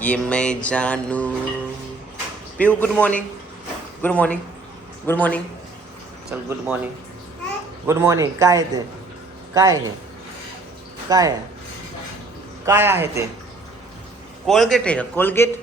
ये मैं जानू। पिऊ good morning good morning good morning चल गुड मॉर्निंग गुड मॉर्निंग काय आहे ते? काय आहे काय आहे? काय आहे ते? कोलगेट आहे का? कोलगेट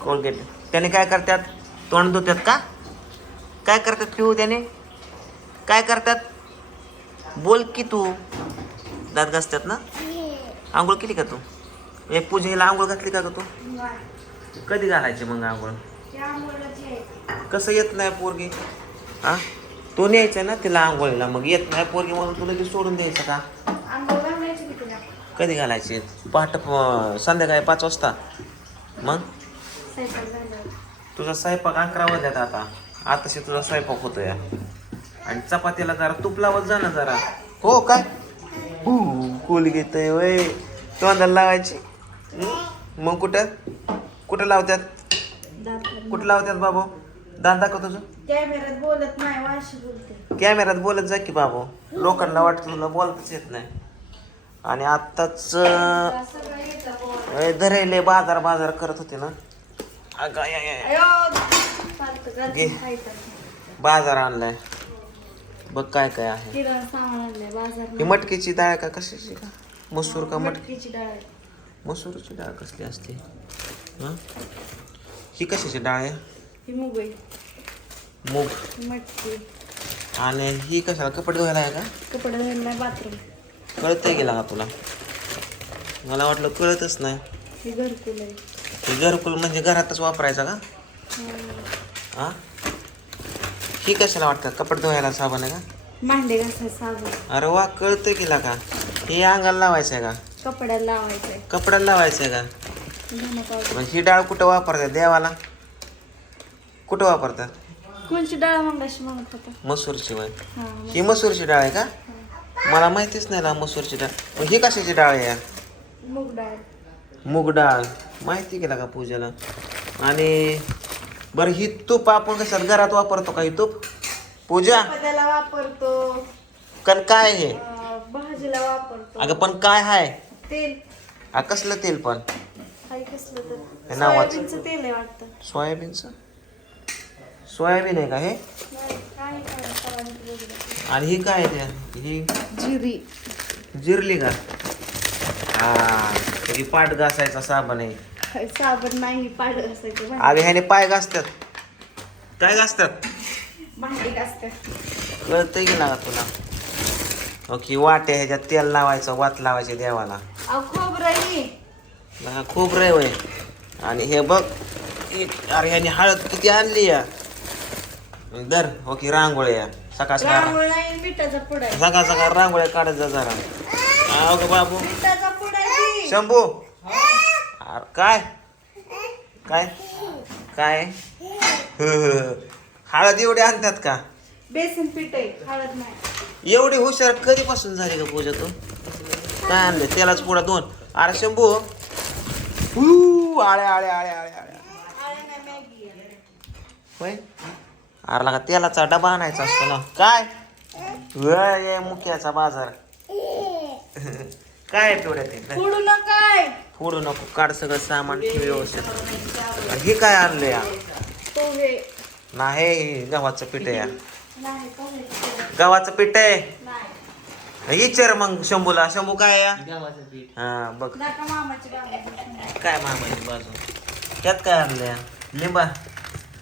कोलगेट त्याने काय करतात? तोंड धुतात का? काय करतात पिऊ त्याने? काय करतात? बोल की तू. दात घासतात ना? आंघोळ केली का तू? एक पूजेला आंघोळ घातली का ग तू? कधी घालायची मग आंघोळ? कसं येत नाही पोरगी? हा तो न्यायचा ना तिला आंघोळीला. मग येत नाही पोरगी म्हणून तुला लगेच सोडून द्यायचं का? कधी घालायची? पहाट प- संध्याकाळी पाच वाजता. मग? तुझा स्वयंपाक अकरा वाजल्यात आता. आताशी तुझा स्वयंपाक होतो या आणि चपातीला जरा तूप लावत जा ना जरा. हो काय? कोली घेतय वय. तोंडाला लावायची? मग कुठं? कुठं लावत्यात? कुठं लावत्यात बाबू? दात दाखव तुझं. कॅमेऱ्यात बोलत नाही वाशी बोलते. कॅमेऱ्यात बोलत जा की बाबू. लोकांना वाटतं तुला बोलताच येत नाही. आणि आत्ताच सगळं येतं बोल अय, धरायले बाजार बाजार करत होते ना. अगं. अयो घे. खायचं. बाजार आणलाय. बघ काय काय आहे. किराणा सामान आणलंय बाजार ही मटकीची डाळ का? कशाची? का मसूर का मटकी मटकीची डाळ आहे. मसूरची डाळ कसली असते? हं? ही कशाची डाळ आहे? ही मुग आहे. मूग. मटकी. आणि ही कशाला कपडे धुवायला आहे का? कपडे धुवायला बाथरूम. कळतंय गेला का तुला? मला वाटलं कळतच नाही. ही घरकुल आहे. हे घरकुल म्हणजे घरातच वापरायचा का? हं. हा? ही कशाला वाटतं? कपडे धुवायला साबण आहे का? भांडे घासायचं साबण. अरे वा कळतंय गेला का हे अंगाला लावायचं आहे का? कपड्याला लावायचंय. कपड्याला लावायचं आहे का? धना पावडर मग ही डाळ कुठं वापरतात? देवाला? कुठं वापरतात? कोणची डाळ मंगाशी म्हणत होता? मसूरची वय हा ही मसूरची डाळ आहे का? मला माहितीच नाही ना मसूरची डाळ. मग ही कशाची डाळ आहे यार मूग डाळ. मूग डाळ. माहिती केला का पूजेला? आणि बरं ही तूप आपण कशात? घरात वापरतो का ही तूप? पूजा? वापरतो. कण काय हे अं, भाजीला वापरतो. अगं पण काय हाय? तेल. आ, कसलं तेल पण? काही कसलं हे नावाचं. सोयाबीनचं तेल आहे वाटतं. सोयाबीनचं? सोयाबीन आहे का हे? नाही काय काय सवारीचं वेगळं. आणि ही काय आहे ते? ही जिरी. जिरली का? हा त्याची पाठ घासायचा साबण आहे. काय साबण नाही पाड घासायचे अगं ह्याने पाय घासतात. काय घासतात? भांडी घासते कळतंय की ना तुला? ओके वाटे ह्याच्यात तेल लावायचं वात लावायचे देवाला. खोबरं हा खूप रे वय आणि हे बघ एक अरे ह्याने हळद किती आणली या? दर ओके रांगोळी या सकाळ सकाळ. रांगोळ नाही मिठाचा पुडा आहे. सकाळ सकाळ रांगोळ्या काढत जा जरा. अहो ग बाबू. मिठाचा पुडा आहे. शंभू. अरे काय? काय? काय? हळद एवढी आणतात का? बेसन पीठ आहे हळद नाही. एवढी हुशार कधीपासून झाली का पूजा तू? काय आणलं तेलाच पुढा दोन. अरे शंभू. हू, आळ्या आळ्या आळ्या आळ्या आळ्या. आळे नाही मॅगी आहे. होय? अरे लागा तेलाचा डबा आणायचा असतो ना. काय? वय, ये मुक्याचा बाजार. काय पिवड्या ते? फोडू नको. काढ सगळं सामान ठेव व्यवस्थित. हे काय आणलं या? पोहे नाही गव्हाचं पीठ या. गव्हाचं पीठ आहे? नाही. विचार मग शंभूला. शंभू काय आहे? या गावाचं पीठ. हा बघ. काय मामाची बाजू? त्यात काय आणलं लिंबा.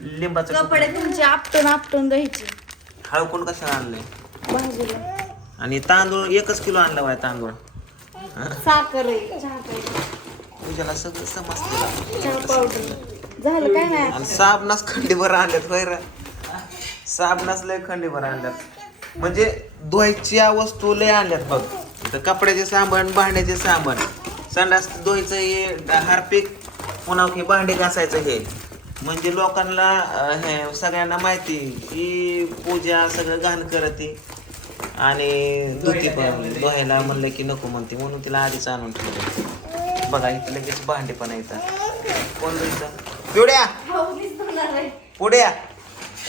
लिंबाचं कपडे तुमचे आपटून आपटून द्यायचे. हळकुंड कशाला आणलंय? भाजीला. आणि तांदूळ एकच किलो आणला बाय तांदूळ. साखर पूजाला सगळं समजते चहा पावडर. झालं काय नाही आणि साबणाच खंडीभर आणल्यात होय रे. साबणाच लय खंडीभर आणल्यात. म्हणजे धुवायच्या वस्तू लय आणल्यात बघ. इथं कपड्याचे साबण भांड्याचे साबण. संडास धुवायचं हे हारपीक पुन्हा हे भांडे घासायचं हे. म्हणजे लोकांना हे सगळ्यांना माहिती की पूजा सगळं घाण करते आणि धुती पण धुवायला म्हणलं की नको म्हणते म्हणून तिला आधीच आणून ठेवलं. बघा इथं लगेच भांडे पण येतात. कोण धुयचं पिवड्या आहे. पुढ्या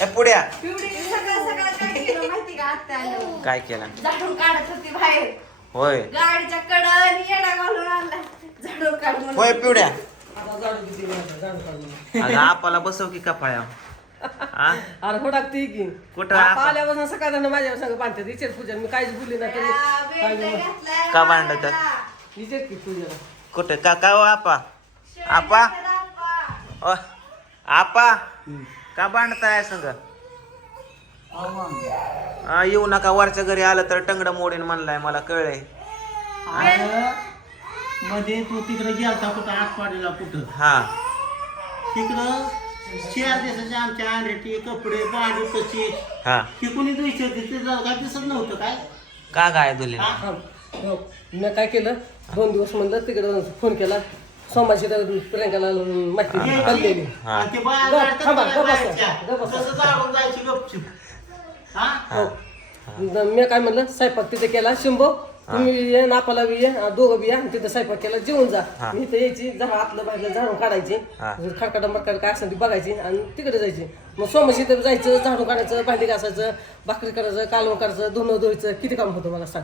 ए पुढ्या. सकाळ सकाळ काय केलं माहिती का आत्या आल्यावर? काय केलं? झाडून काढत होती बाहेर. होय. गाडीच्या कडन येडा घालून आणला. झाडून काढ म्हणून. होय पिवड्या आता झाडू किती वेळा झाडू काढ म्हणून. अगं आपाला बसव की कपाळ्या हा अरे हो टाकते की. कुठं आल्यापासून सकाळ जण माझ्या संग बांधते. विचार पूजा मी काहीच बोलली नाही तरी. काय का भांडतात? विचार की पूजा. कुठे? का का हो आपा? आपा. ओ, आपा का भांडताय संग हा, येऊ नका वरच्या घरी आलं तर टंगड मोडीन म्हणलाय मला कळलंय. मध्ये तो तिकडे गेलता कुठं? आटपाडीला कुठं? हा. तिकडं चार दिवसाचे आमच्या अंड्याची कपडे भांडू तशी. हा. ती कोणी होती ते काय दिसत नव्हतं काय? का काय दुले हा? थांब. हो. मी काय केलं? दोन दिवस म्हणलं तिकडे फोन केला. सोमाशी प्रियंकाला माहिती कळलेली हा. आणि ते बाया गप, गाडतात थांबा, बघा गप बसा, बाहेरच्या. गप बसा. तसं जाळून जायची गपचूप हा हो मी काय म्हणलं स्वयंपाक तिथे केला शंभो तुम्ही ये नापाला बी ये दोघं बी या आणि तिथे स्वयंपाक केला जेवून जा हा. मी इथं यायची जरा आतलं बाहेरलं झाडून काढायची हा. खडखडा मरकाड काय असेल ती बघायची आणि तिकडे जायची मग सोमशी इथं जायचं झाडून काढायचं भांडी घासायचं भाकरी करायचं कालवण करायचं धुणं धुवायचं किती काम होतं मला सांग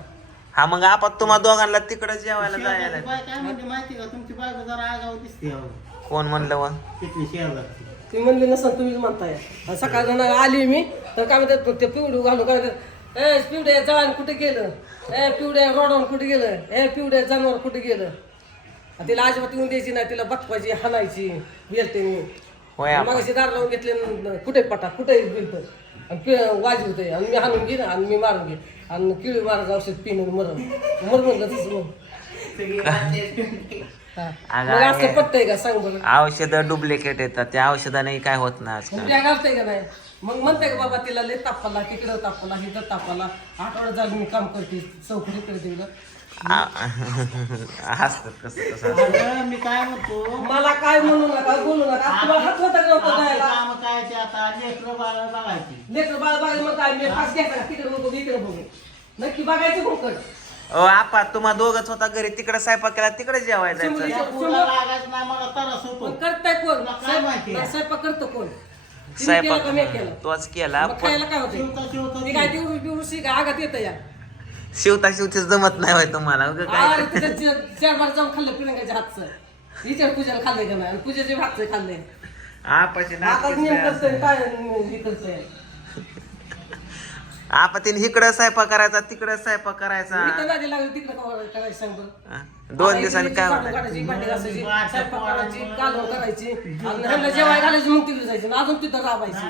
हा मग आपण तुम्हा दोघांना तिकडे जेवायला जायला. शेजारची बाय काय म्हणते माहिती का? तुमची बायको जरा आगाव दिसते अहो. कोण म्हणलं व? तिथली शेजारची तुम्ही म्हणली नसेल तुम्हीच म्हणताय. आणि सकाळ जण आली मी. तर काय म्हणतात ते पिवडू घालून काय म्हणतात ए पिवड्या जवान कुठे गेलं? ए पिवड्या रोडवून कुठे गेलं? ए पिवड्या जनावर कुठे गेलं? आणि तिला अजिबात येऊन द्यायची नाही तिला बकवायची हाणायची गेलते मी होय आपण. मग दार लावून घेतले न- कुठे पटा कुठे गेलत आणि वाजवतोय. आणि मी हाणून घे आणि मी मारून घे आणि किळी मारायचं औषध पिणून मरण मर म्हणलं तसं मग? हा. अगं मग असं आहे. पटतंय का? सांग बरं. औषध डुप्लिकेट येतात. त्या औषधाने काय होत नाही आजकाल. घालतंय का नाही? मग म्हणते का बाबा तिला लय तापाला तिकडं तापाला इथं तापाला. आठवडा झालं मी काम करते चौकडी इकडे तिकडं. हसतात कसं कसं अगं, मी काय म्हणतो? मला काय म्हणू नका बोलू नका. तुम्हाला हात होता का नव्हता आपली जायला? कामं काय ते आता लेकरं बाळ बघायची. लेकर बाळ बघायला मग काय? मी फास घ्यायचा का? तिकडे बघू इकडे बघू. नक्की बघायचं ओ आपा तुम्हा दोघच होता घरी. तिकडे स्वयंपाक केला तिकडे जेवायला जायचं त्या पोराला लागायचं नाही मला तरस होतो मग करताय कोण? तुला काय माहिती? स्वयंपाक करतो कोण? स्वयंपाक केलं का मी केलं? तोच केला. मग पण खायला काय होतं शिवता शिवता ती काय आगात येतं या. शिवता शिवतीच जमत नाही होय तुम्हाला. उगाच काय चार बार जाऊन खाल्लं हातचं. विचार पूजाला खाल्लंय का नाही? पूजेच्या हातचं खाल्लंय. आपाची आता काय हे करतोय? आपा तिने इकडं स्वयंपाक करायचा तिकडं स्वयंपाक करायचा. हा. दोन दिवसांनी काय होणार?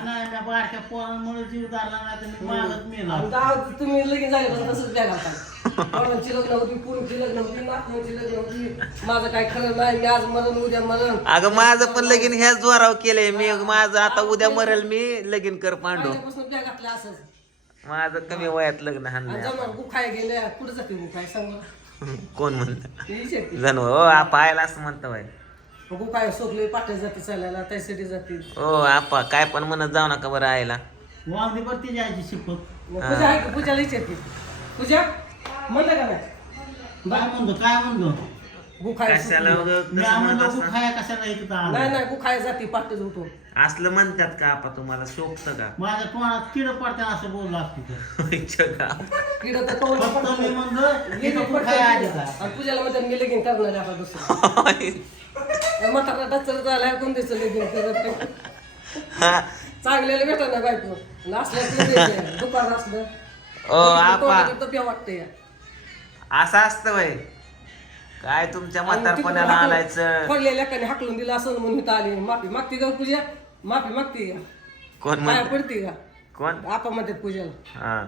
नाही त्या बारक्या पोरांमुळे जीव धरला नाही तर मी मागत तुम्ही लगेच झाले पण तसंच बॅग घालताय पोरांची लग्न होती पोरींची लग्न होती नातवांची लग्न होती. माझं काय खरं नाही मी आज मरण उद्या मरण. अगं माझं पण लगीन ह्याच जोराव केलंय मी. माझं आता उद्या मरेल मी लगीन कर पांडू. पहिल्यापासून बॅग घातल्या असंच. माझं कमी वयात लग्न जनावर गुखाय गेल्या कुठं जाते गुखाय सांग बरं. कोण म्हणलं? ती विचारते जण हो आपा आयला असं म्हणतं बाई. गुखाय सोकले पाट्या जाते चालायला त्यासाठी जाते. ओ आपा काय पण म्हणत जाऊ नका बरं आईला. वांगी बरती जायची मग पूजा आहे की? पूजाला विचारते. पूजा म्हणलं का नाही? काय म्हणतो काय म्हणतो? गुखाय कशाला उगाच मी तसं म्हणत म्हणतो असता? खाया कशाला इथं आलं? नाही नाही गुखाय जाते पाट्याच होतो असलं म्हणतात का आपा तुम्हाला शोभत का माझ्या तोंडात किड पडते असं बोललं असतं तर. इच्छा का? किड तर कवळ फक्त मी म्हणलं येते इथं पडते खाया आली पूजा. का? आणि पूजाला म्हणतात मी लगीन करणार आता दुसरं म्हातारा डचर झाला कोण द्यायचं लगीन करत हा. चांगल्याला भेटा ना बायको नसल्या दुपार असलं ओ आपा तर प्या वाटतंय असं असतं वय काय तुमच्या म्हातारपणाला आणायचं? पडलेल्या लेकाने हाकलून दिलं असं म्हणून इथं आली. माफी मागती का पूजा? माफी मागती का? कोण पाया पडती का? कोण? आपा म्हणतात पूजाला. हा.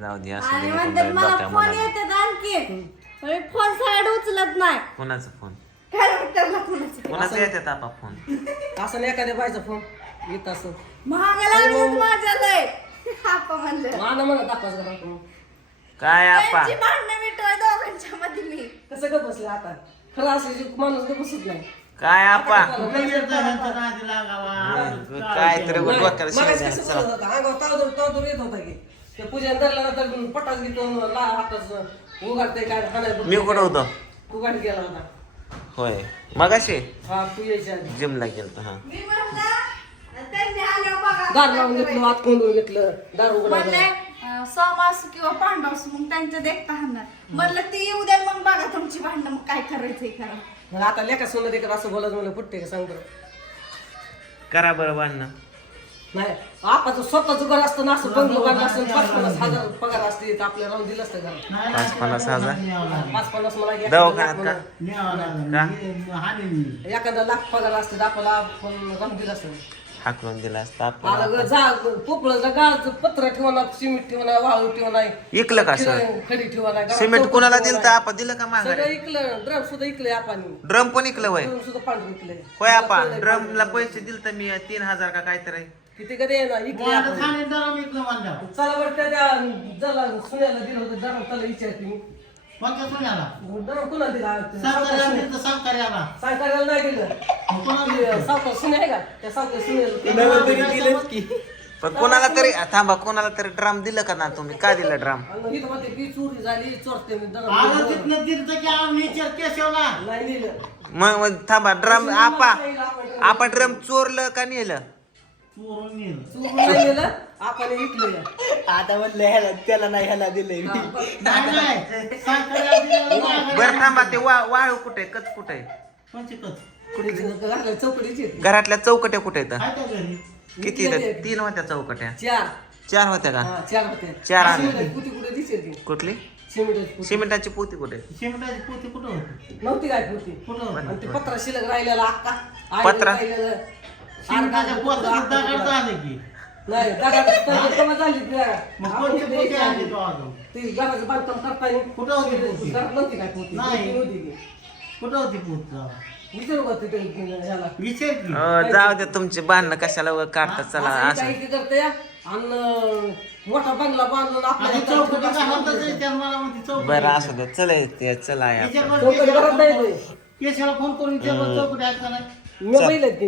जाऊ दे असं आणि म्हणतात मला फोन मनाला. येतात आणखी फोन साईड उचलत नाही. कोणाचा फोन? कोणाचा येतात आपा फोन? असं नाही एखाद्या बायचा फोन. येत असं. महागाला माझ्या लय. आपा म्हणलं. माना म्हणा दाखवायचं का आपण काय आपा त्यांची भांडणं मिटवाय दोघांच्या मध्ये मी कसं बसले आता. खरं माणूस का बसत नाही. काय आपा? मी येतो ह्यांच्या नादी लागावा. काय तरी नाही, डोक्याला मगाशी शिवाय कसं चला. बोलत होता? अंगावर तावदूर तावदूर येत होता की. ते पूजा धरल्यानंतर पटाच घेतो ला हाताच उघडते काय हाणाय मी कुठं होतो? तू गाडी गेला होता. होय. मगाशी? हा तू यायच्या आधी. जिमला गेलतो हा. मी म्हणलं त्यांनी आल्यावर बघा. दार लावून घेतलं आत कोंडून घेतलं दार म्हणले उघडा अं, सम असो किंवा पांडव असो मग त्यांच्या देखता हाणणार म्हणलं ती येऊ द्या मग बघा तुमची भांडणं मग काय करायचंय करा मग आता लेखा सोनं देखत असं बोलायचं म्हणलं पुटते का सांग बरं. करा बरं बांधणं नाही आपण स्वतःच घर असतं ना असं पाच पन्नास हजार पगार असते तर आपल्याला राहून दिलं असतं घरात. नाही, पाच पन्नास हजार? न्यावं लागेल. पाच पन्नास मला दवाखान्यात लाख का? का? एखादा लाख पगार असते तर आपल्याला आपण राहून दिलं असतं. हाकलून दिला असता. आलं आपल्याला ग जा पोपळाचं गाळचं पत्र ठेवणार सिमेंट ठेवणार वाळू ठेवणार इकलं का सर खडी ठेवणार सिमेंट कुणाला. दिलं तर आपण दिलं का माघारी? सगळं इकलं ड्रम सुद्धा इकलंय आपण ड्रम पण इकलं वय? ड्रम सुद्धा पांढरं इकलंय. होय आपा ड्रमला पैसे दिले तर मी तीन हजार का काहीतरी. किती कधी येणार इकले आपण. इकडं बांधल्यावर. चला बरं त्याच्या जला सुन्याला दिलं होतं जरा त्याला विचारते मी. कुणाला दिला? तर सावकार्याला. सायकार्याला नाही दिलं. मग कोणाला दिलं? सावकार सुने आहे का? त्या सावकार सुनेला. पण कोणाला तरी थांबा कोणाला तरी ड्रम दिलं का ना तुम्ही? का दिलं ड्रम? आणि इथं म्हणते ती चोरी झाली चोरते मी. दर आलं तिथनं दिलं की आम्ही विचार केशवला. नाही लिहिलं मग मग थांबा ड्रम आपा आपा ड्रम चोरलं का नेलं? चोरून नेलं. चोरून आता म्हणलं ह्याला त्याला नाही ह्याला दिलंय मी नाही, नाही. सावकार्याला दिलं माघारी. बरं थांबा ते वा वाळू कुठे कच कुठे चौकडीची घरातल्या चौकट्या कुठे आहेत आहे का घरी? किती आहेत? तीन होत्या चौकट्या चार चार होत्या का हा, चार होते चार आले. कुठे कुठे दिसेल ती कुठली सिमेंट सिमेंटाची पोती कुठे शिमटाची पोती कुठं होती? नव्हती काय होती कुठं होती? आणि ते पत्रा शिल्लक राहिलेला अक्का पत्रा? राहिलेलं. दगड झाले की. नाही झाली. मग पोती आणली. तो अजून? ती घराचं बांधकाम करताना कुठं होती पोती? घरात नव्हती काय पोती नाही. पोती नव्हती की. कुठं होती पोत जावा? विचारू का तिथे ह्याला विचार की. अं, जाऊ दे तुमचे बांधणं कशाला उगा काढतात चला असं असं काही की करते आणि मोठा बंगला बांधून घालून मला म्हणते चौकटी. बरं असू दे चला ते चला या विचार बरं चौकटी केशवला घरात फोन नाही करून- होय. केशवला फोन करून विचार बरं चौकटी आहेत का नाही मी बैल आहेत की